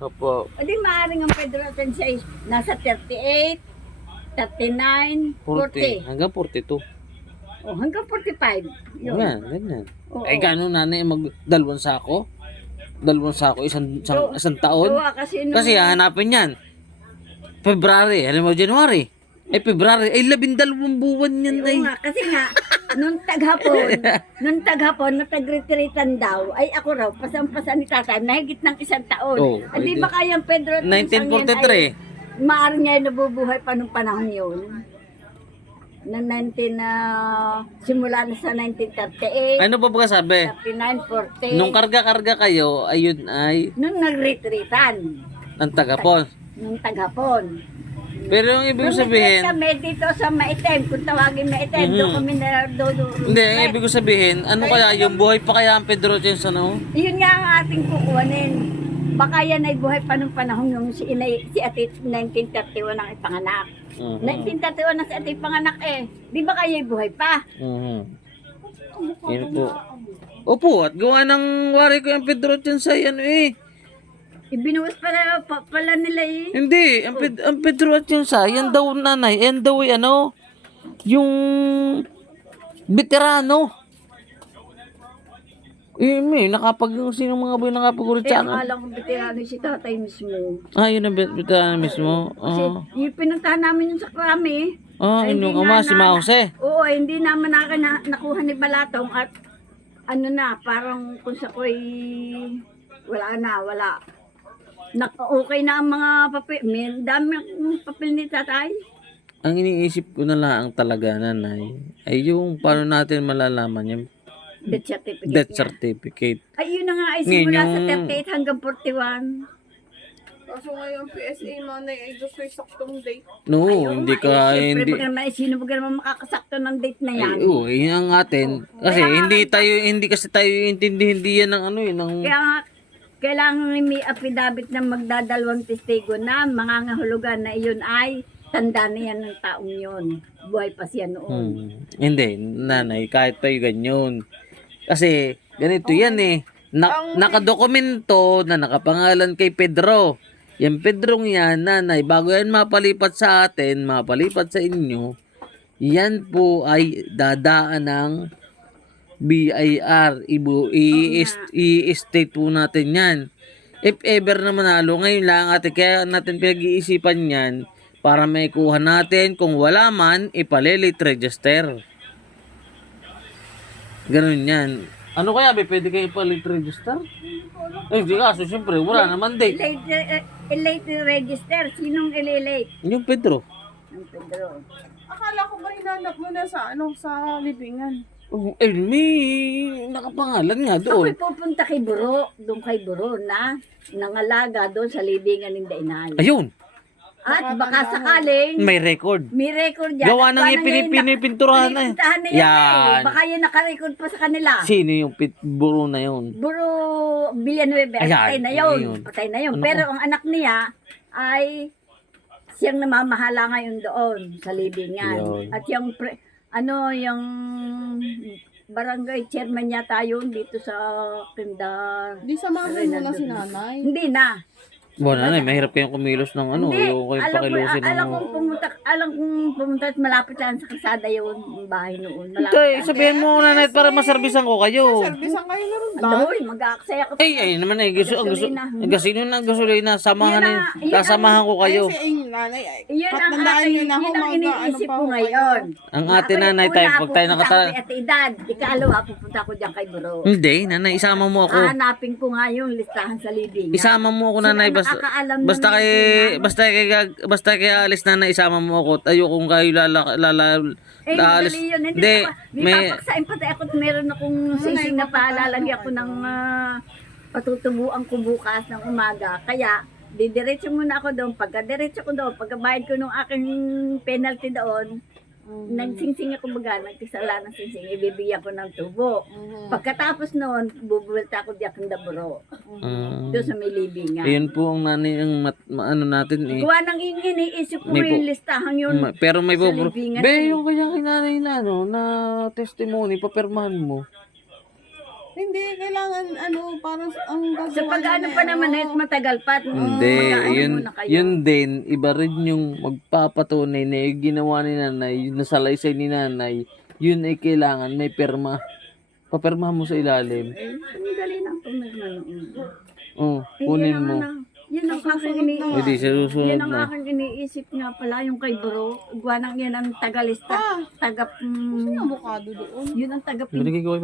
Opo. O di maaaring ang Pedro Atensia ay nasa 38, 39, 40. 40. Hanggang 42. O hanggang 45. Yun. Yan, ganyan. Oo. Ay, gano'n nanay dalawang sako? Dalawang sako, isang taon? Gawa kasi nung... Kasi hahanapin yan. February, alam mo, January. Ay, February. Ay, 12 buwan yan, Oo ay. nga, kasi nga, nung taghapon, na tag-retreatan daw, ay ako raw, pasan-pasan ni tatay, nahigit ng isang taon. Oh, At di ba kayang Pedro Atensia 1943. maaari niya nabubuhay pa nung panahon yun? Simula na sa 1938, Ano ba sabi? 39, 40. Nung karga-karga kayo, ayun ay Nung nag-retreatan, ang tagapon. nung taghapon. Pero yung ibig Nung sabihin, kami dito sa Maitem, kung tawagin Maitem, doon kami na hindi, yung ibig sabihin, ano kaya, yung buhay pa kaya ang Pedro Chens, ano? Yun nga ang ating kukuhanin. Baka yan ay buhay pa nung panahon nung si Ate 1931 ang ipanganak. 1931 na si Ate ipanganak eh. Di ba kaya buhay pa? Yun po. Opo, at gawa ng wari ko yung Pedro Chens ay ano eh. Ibinuwas pala nila eh. Hindi, ang Pedro Chens ay, yan daw nanay, yan daw ay ano, yung veterano. May sino mga boy nakapag-ulit Eh, sa ang akin. alam kong veterano si tatay mismo. Yun ang veterano mismo. Kasi yung pinuntahan namin yung sa Krami. Ay, Inyong hindi ama, na- si Mause. Oo, hindi naman nakuha ni Balatong at ano na, parang kung sa ko'y wala. Okay na ang mga papel. May dami akong papel ni tatay. Ang iniisip ko na lang talaga, nanay, ay yung paano natin malalaman yung Death certificate death niya. certificate. Ay, yun na nga ay Ngayon simula sa yung- 38 hanggang 41. Kaso ngayon PSA nanay ay gusto yung saktong date. No, Ay, oo hindi nga, ka, eh, hindi. syempre, sino ba naman makakasakto ng date na yan? Ay, yun ang atin. Kasi Kaya nga, hindi kasi tayo hindi yan ng ano eh, ng... Kaya nga, kailangan may affidavit na magdadalawang testigo na mangangahulugan na iyon ay tanda na yan ng taong yun. Buhay pa siya noon. Hindi, nanay, kahit tayo ganyan. Kasi, ganito yan eh. Nakadokumento na nakapangalan kay Pedro. Yung Pedrong yan, nanay, bago yan mapalipat sa atin, mapalipat sa inyo, yan po ay dadaan ng BIR. I-state po natin yan. If ever na manalo, ngayon lang ate, kaya natin pinag-iisipan yan para may kuha natin. Kung wala man, ipalilit register. Ganun yan. Ano kaya, pwede kayo ipalit register? Hindi kaso, siyempre, wala naman date. Elate register. Sinong ililate? Yung Pedro. Ang Pedro. Akala ko ba hinanap mo na sa sa libingan? May nakapangalan nga doon. Ako'y pupunta kay Buro, doon kay Buro na nangalaga doon sa libingan ng Dainay. Ayun, At baka sakaling may record. may record yan. Gawa At ng paano ngayon pinipinturahan na eh. pinipintahan na yan. Yan. Eh. Baka yan nakarecord pa sa kanila. Sino yung buro na yun? Buro Villanueva, Ayan, patay na yun. ayun. Patay na yun. Ano Pero ang anak niya ay siyang namamahala ngayon doon sa libingan. Yun. At yung yung barangay chairman yata yun dito sa Kinda. Di samahan mo na si nanay. Hindi na. Bo nanay, mahirap kayong kumilos ng ano. Hindi. Yung kayo Alam ko, pakilusin alam ng... kong pumunta at malapit lang sa kalsada yun, yung bahay noon. Malapit Ito, lang. sabihin mo nanay para maservisan ko kayo. Servisan kayo na rin ba? Aloy, mag-aaksaya ko. Ay naman eh, Gasolina. gasino ng gasolina, samahan Yun na, yun sasamahan ko kayo. Kasi ay nanay ay. Yun ang Patandaan nyo na yun ang ano iniisip pa ko ho ngayon. Ang ate nanay tayo, pag tayo nakata... nakata... Ate edad, ikalawa, pupunta ko dyan kay Buro. Hindi, nanay, isama mo ako. Hanapin ko nga yung listahan sa libing. Isama mo ako nanay, basta kay alis nanay, isama mo ako. Tayo kung kayo laalis. Madali yun. Hindi Hindi, may papaksain pati ako at meron akong sising na palalagyan ko ng patutubuan ko bukas ng umaga. Kaya, didiretso muna ako doon. Pagka-diretso ko doon, pagkabayad ko ng aking penalty doon, nagsingsing ako baga, nagkisala ng singsing, ibibigyan ko ng tubo. Pagkatapos noon, bubuwelta ako diyan ng Daburo. Doon sa may libingan. Ayun po ang nanay, ang ano natin eh. Gawa ng iniisip ko May po- yung listahan yun. Pero may sa po, libingan be, eh. yung kaya kay nanay na, ano, na testimony, papirmahan mo. Hindi, kailangan parang ang gagawa Sa pag-ano pa naman, matagal pa. Hindi, Mag-aano yun, muna kayo. yun din, iba rin yung magpapatunay na yung ginawa ni nanay, yung nasalaysay ni nanay, yun ay kailangan may perma. Papirma mo sa ilalim. Ang dali lang itong nagmanood. Oh, kunin mo. Yan ang aking iniisip. Hindi, sa susunod Yan ang na. aking iniisip nga pala, yung kay bro. Guwanang yan ang tagalista. Taga, avocado doon. yun ang taga Binigay ko kay